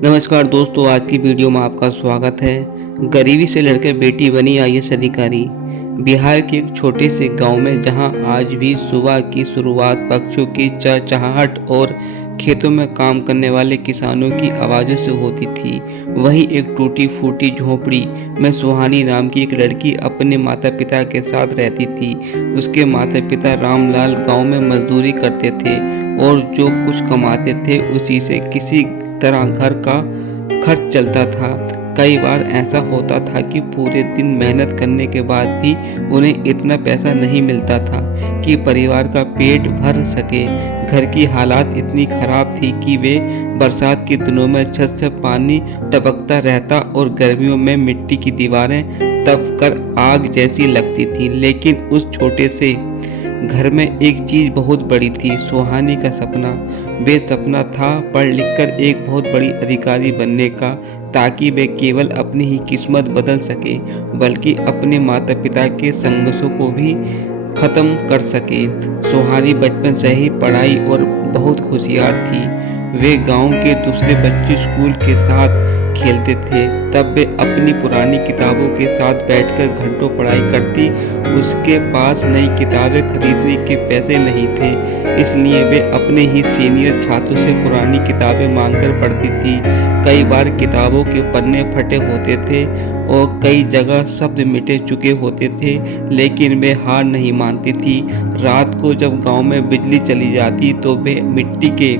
नमस्कार दोस्तों, आज की वीडियो में आपका स्वागत है। गरीबी से लड़कर बेटी बनी आईएएस अधिकारी। बिहार के एक छोटे से गांव में जहां आज भी सुबह की शुरुआत पक्षियों की चहचहाहट और खेतों में काम करने वाले किसानों की आवाज़ों से होती थी, वहीं एक टूटी फूटी झोंपड़ी में सुहानी नाम की एक लड़की अपने माता पिता के साथ रहती थी। उसके माता पिता रामलाल गाँव में मजदूरी करते थे और जो कुछ कमाते थे उसी से किसी तरह घर का खर्च चलता था। कई बार ऐसा होता था कि पूरे दिन मेहनत करने के बाद भी उन्हें इतना पैसा नहीं मिलता था कि परिवार का पेट भर सके। घर की हालात इतनी खराब थी कि वे बरसात के दिनों में छत से पानी टपकता रहता और गर्मियों में मिट्टी की दीवारें तपकर आग जैसी लगती थी। लेकिन उस छोटे से घर में एक चीज बहुत बड़ी थी, सुहानी का सपना। वे सपना था पढ़ लिख कर एक बहुत बड़ी अधिकारी बनने का, ताकि वे केवल अपनी ही किस्मत बदल सके बल्कि अपने माता पिता के संघर्षों को भी खत्म कर सके। सुहानी बचपन से ही पढ़ाई और बहुत होशियार थी। वे गांव के दूसरे बच्चे स्कूल के साथ खेलते थे, तब वे अपनी पुरानी किताबों के साथ बैठकर घंटों पढ़ाई करती। उसके पास नई किताबें खरीदने के पैसे नहीं थे, इसलिए वे अपने ही सीनियर छात्रों से पुरानी किताबें मांगकर पढ़ती थी। कई बार किताबों के पन्ने फटे होते थे और कई जगह शब्द मिटे चुके होते थे, लेकिन वे हार नहीं मानती थी। रात को जब गांव में बिजली चली जाती तो वे मिट्टी के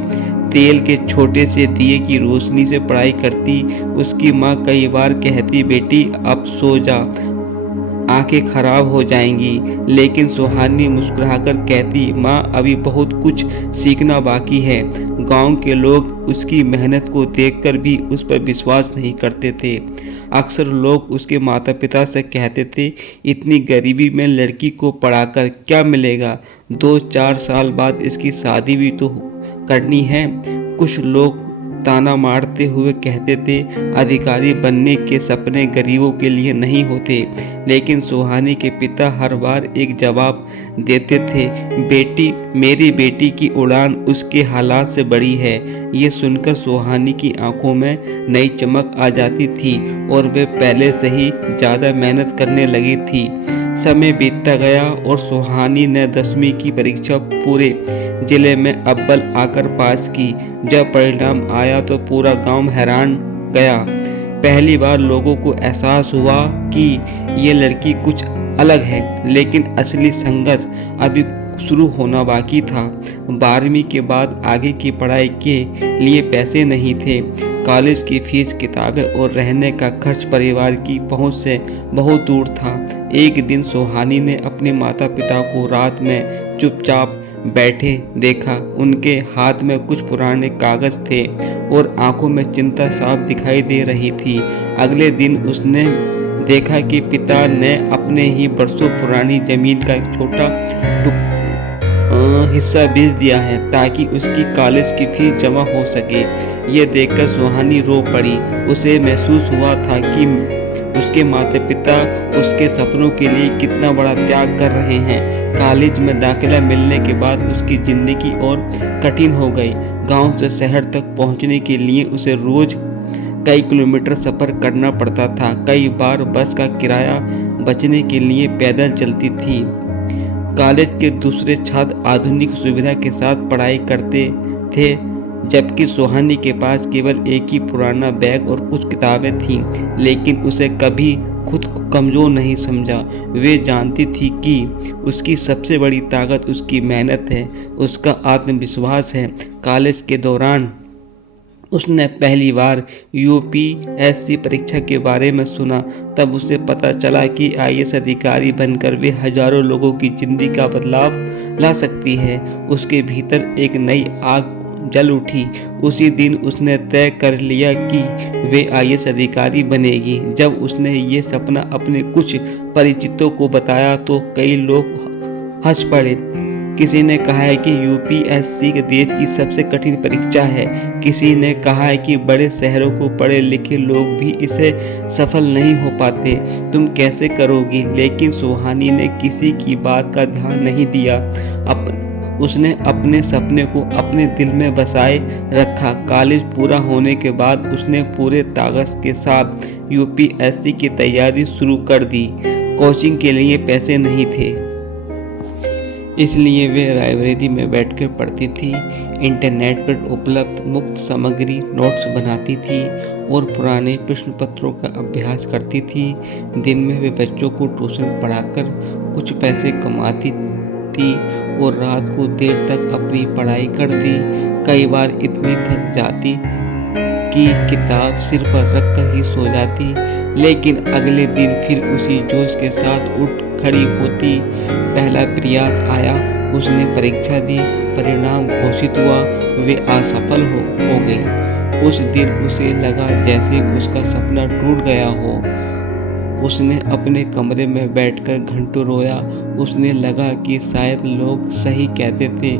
तेल के छोटे से दिए की रोशनी से पढ़ाई करती। उसकी माँ कई बार कहती, बेटी अब सो जा, आंखें खराब हो जाएंगी, लेकिन सुहानी मुस्कुराकर कहती, माँ अभी बहुत कुछ सीखना बाकी है। गांव के लोग उसकी मेहनत को देखकर भी उस पर विश्वास नहीं करते थे। अक्सर लोग उसके माता पिता से कहते थे, इतनी गरीबी में लड़की को पढ़ाकर क्या मिलेगा, 2-4 साल बाद इसकी शादी भी तो करनी है। कुछ लोग ताना मारते हुए कहते थे, अधिकारी बनने के सपने गरीबों के लिए नहीं होते, लेकिन सुहानी के पिता हर बार एक जवाब देते थे, बेटी मेरी बेटी की उड़ान उसके हालात से बड़ी है। ये सुनकर सुहानी की आंखों में नई चमक आ जाती थी और वे पहले से ही ज़्यादा मेहनत करने लगी थी। समय बीतता गया और सुहानी ने 10वीं की परीक्षा पूरे जिले में अव्वल आकर पास की। जब परिणाम आया तो पूरा गांव हैरान गया। पहली बार लोगों को एहसास हुआ कि ये लड़की कुछ अलग है, लेकिन असली संघर्ष अभी शुरू होना बाकी था। 12वीं के बाद आगे की पढ़ाई के लिए पैसे नहीं थे। कॉलेज की फीस, किताबें और रहने का खर्च परिवार की पहुंच से बहुत दूर था। एक दिन सुहानी ने अपने माता पिता को रात में चुपचाप बैठे देखा। उनके हाथ में कुछ पुराने कागज थे और आंखों में चिंता साफ दिखाई दे रही थी। अगले दिन उसने देखा कि पिता ने अपने ही बरसों पुरानी जमीन का एक छोटा हिस्सा बेच दिया है ताकि उसकी कॉलेज की फीस जमा हो सके। ये देखकर सुहानी रो पड़ी। उसे महसूस हुआ था कि उसके माता पिता उसके सपनों के लिए कितना बड़ा त्याग कर रहे हैं। कॉलेज में दाखिला मिलने के बाद उसकी जिंदगी और कठिन हो गई। गांव से शहर तक पहुंचने के लिए उसे रोज कई किलोमीटर सफ़र करना पड़ता था। कई बार बस का किराया बचने के लिए पैदल चलती थी। कॉलेज के दूसरे छात्र आधुनिक सुविधा के साथ पढ़ाई करते थे, जबकि सुहानी के पास केवल एक ही पुराना बैग और कुछ किताबें थीं। लेकिन उसे कभी खुद को कमज़ोर नहीं समझा। वे जानती थी कि उसकी सबसे बड़ी ताकत उसकी मेहनत है, उसका आत्मविश्वास है। कॉलेज के दौरान उसने पहली बार यूपीएससी परीक्षा के बारे में सुना। तब उसे पता चला कि आईएएस अधिकारी बनकर वे हजारों लोगों की जिंदगी का बदलाव ला सकती है। उसके भीतर एक नई आग जल उठी। उसी दिन उसने तय कर लिया कि वे आईएएस अधिकारी बनेगी। जब उसने ये सपना अपने कुछ परिचितों को बताया तो कई लोग हंस पड़े। किसी ने कहा है कि यूपीएससी के देश की सबसे कठिन परीक्षा है। किसी ने कहा है कि बड़े शहरों को पढ़े लिखे लोग भी इसे सफल नहीं हो पाते, तुम कैसे करोगी। लेकिन सुहानी ने किसी की बात का ध्यान नहीं दिया। उसने अपने सपने को अपने दिल में बसाए रखा। कॉलेज पूरा होने के बाद उसने पूरे ताकत के साथ यूपीएससी की तैयारी शुरू कर दी। कोचिंग के लिए पैसे नहीं थे, इसलिए वे लाइब्रेरी में बैठकर पढ़ती थी, इंटरनेट पर उपलब्ध मुफ्त सामग्री नोट्स बनाती थी और पुराने प्रश्न पत्रों का अभ्यास करती थी। दिन में वे बच्चों को ट्यूशन पढ़ाकर कुछ पैसे कमाती थी और रात को देर तक अपनी पढ़ाई करती। कई बार इतनी थक जाती कि किताब सिर पर रखकर ही सो जाती, लेकिन अगले दिन फिर उसी जोश के साथ उठ खड़ी होती। पहला प्रयास आया, उसने परीक्षा दी, परिणाम घोषित हुआ, वे असफल हो गई। उस दिन उसे लगा जैसे उसका सपना टूट गया हो। उसने अपने कमरे में बैठकर घंटों रोया। उसने लगा कि शायद लोग सही कहते थे,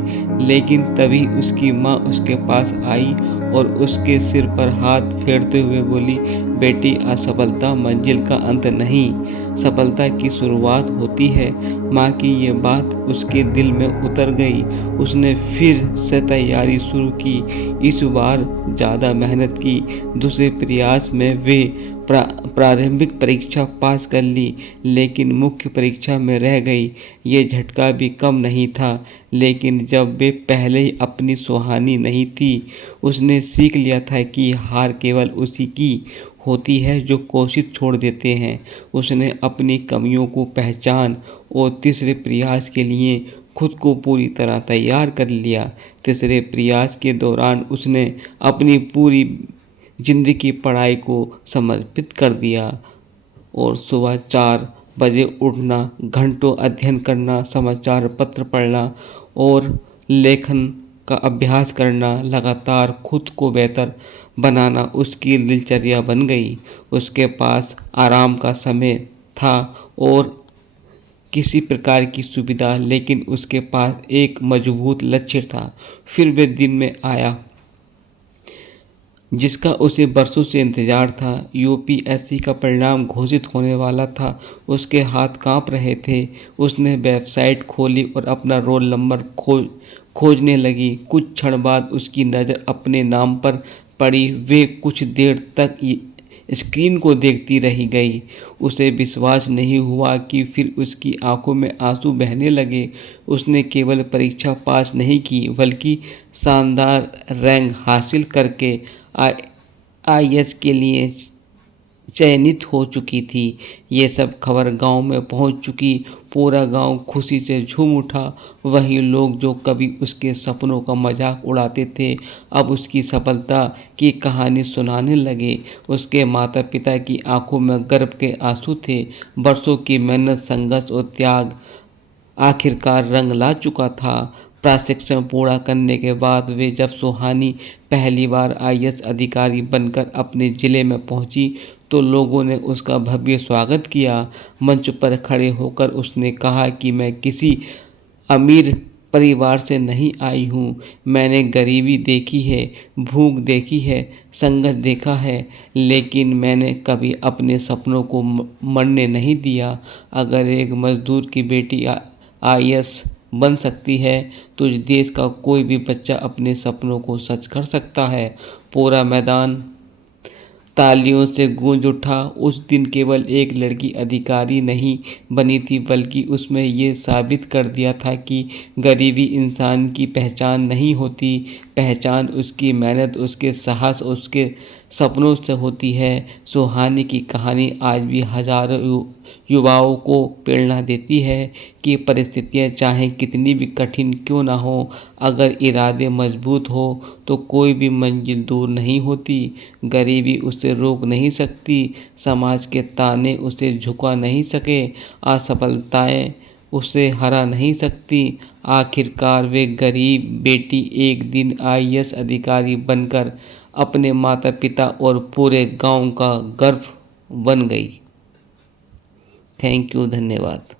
लेकिन तभी उसकी माँ उसके पास आई और उसके सिर पर हाथ फेरते हुए बोली, बेटी, असफलता मंजिल का अंत नहीं, सफलता की शुरुआत होती है। माँ की ये बात उसके दिल में उतर गई। उसने फिर से तैयारी शुरू की, इस बार ज़्यादा मेहनत की। दूसरे प्रयास में वे प्रारंभिक परीक्षा पास कर ली, लेकिन मुख्य परीक्षा में रह गई। ये झटका भी कम नहीं था, लेकिन जब वे पहले ही अपनी सुहानी नहीं थी, उसने सीख लिया था कि हार केवल उसी की होती है जो कोशिश छोड़ देते हैं। उसने अपनी कमियों को पहचान और तीसरे प्रयास के लिए खुद को पूरी तरह तैयार कर लिया। तीसरे प्रयास के दौरान उसने अपनी पूरी जिंदगी पढ़ाई को समर्पित कर दिया और सुबह 4 बजे उठना, घंटों अध्ययन करना, समाचार पत्र पढ़ना और लेखन का अभ्यास करना, लगातार खुद को बेहतर बनाना उसकी दिनचर्या बन गई। उसके पास आराम का समय था और किसी प्रकार की सुविधा, लेकिन उसके पास एक मजबूत लक्ष्य था। फिर वह दिन में आया जिसका उसे बरसों से इंतजार था। यूपीएससी का परिणाम घोषित होने वाला था। उसके हाथ कांप रहे थे। उसने वेबसाइट खोली और अपना रोल नंबर खोजने लगी। कुछ क्षण बाद उसकी नज़र अपने नाम पर पड़ी। वे कुछ देर तक स्क्रीन को देखती रह गई। उसे विश्वास नहीं हुआ कि फिर उसकी आंखों में आंसू बहने लगे। उसने केवल परीक्षा पास नहीं की, बल्कि शानदार रैंक हासिल करके आईएएस के लिए चयनित हो चुकी थी। ये सब खबर गांव में पहुंच चुकी। पूरा गांव खुशी से झूम उठा। वही लोग जो कभी उसके सपनों का मजाक उड़ाते थे, अब उसकी सफलता की कहानी सुनाने लगे। उसके माता पिता की आंखों में गर्व के आंसू थे। वर्षों की मेहनत, संघर्ष और त्याग आखिरकार रंग ला चुका था। प्रशिक्षण पूरा करने के बाद वे जब सुहानी पहली बार आईएएस अधिकारी बनकर अपने जिले में पहुंची, तो लोगों ने उसका भव्य स्वागत किया। मंच पर खड़े होकर उसने कहा कि मैं किसी अमीर परिवार से नहीं आई हूँ। मैंने गरीबी देखी है, भूख देखी है, संघर्ष देखा है, लेकिन मैंने कभी अपने सपनों को मरने नहीं दिया। अगर एक मजदूर की बेटी आईएएस बन सकती है, तो इस देश का कोई भी बच्चा अपने सपनों को सच कर सकता है। पूरा मैदान तालियों से गूंज उठा। उस दिन केवल एक लड़की अधिकारी नहीं बनी थी, बल्कि उसमें ये साबित कर दिया था कि गरीबी इंसान की पहचान नहीं होती। पहचान उसकी मेहनत, उसके साहस, उसके सपनों से होती है। सुहानी की कहानी आज भी हजारों युवाओं को प्रेरणा देती है कि परिस्थितियाँ चाहे कितनी भी कठिन क्यों ना हो, अगर इरादे मजबूत हो तो कोई भी मंजिल दूर नहीं होती। गरीबी उसे रोक नहीं सकती, समाज के ताने उसे झुका नहीं सके, असफलताएं उसे हरा नहीं सकती। आखिरकार वे गरीब बेटी एक दिन आईएएस अधिकारी बनकर अपने माता पिता और पूरे गांव का गर्व बन गई। थैंक यू, धन्यवाद।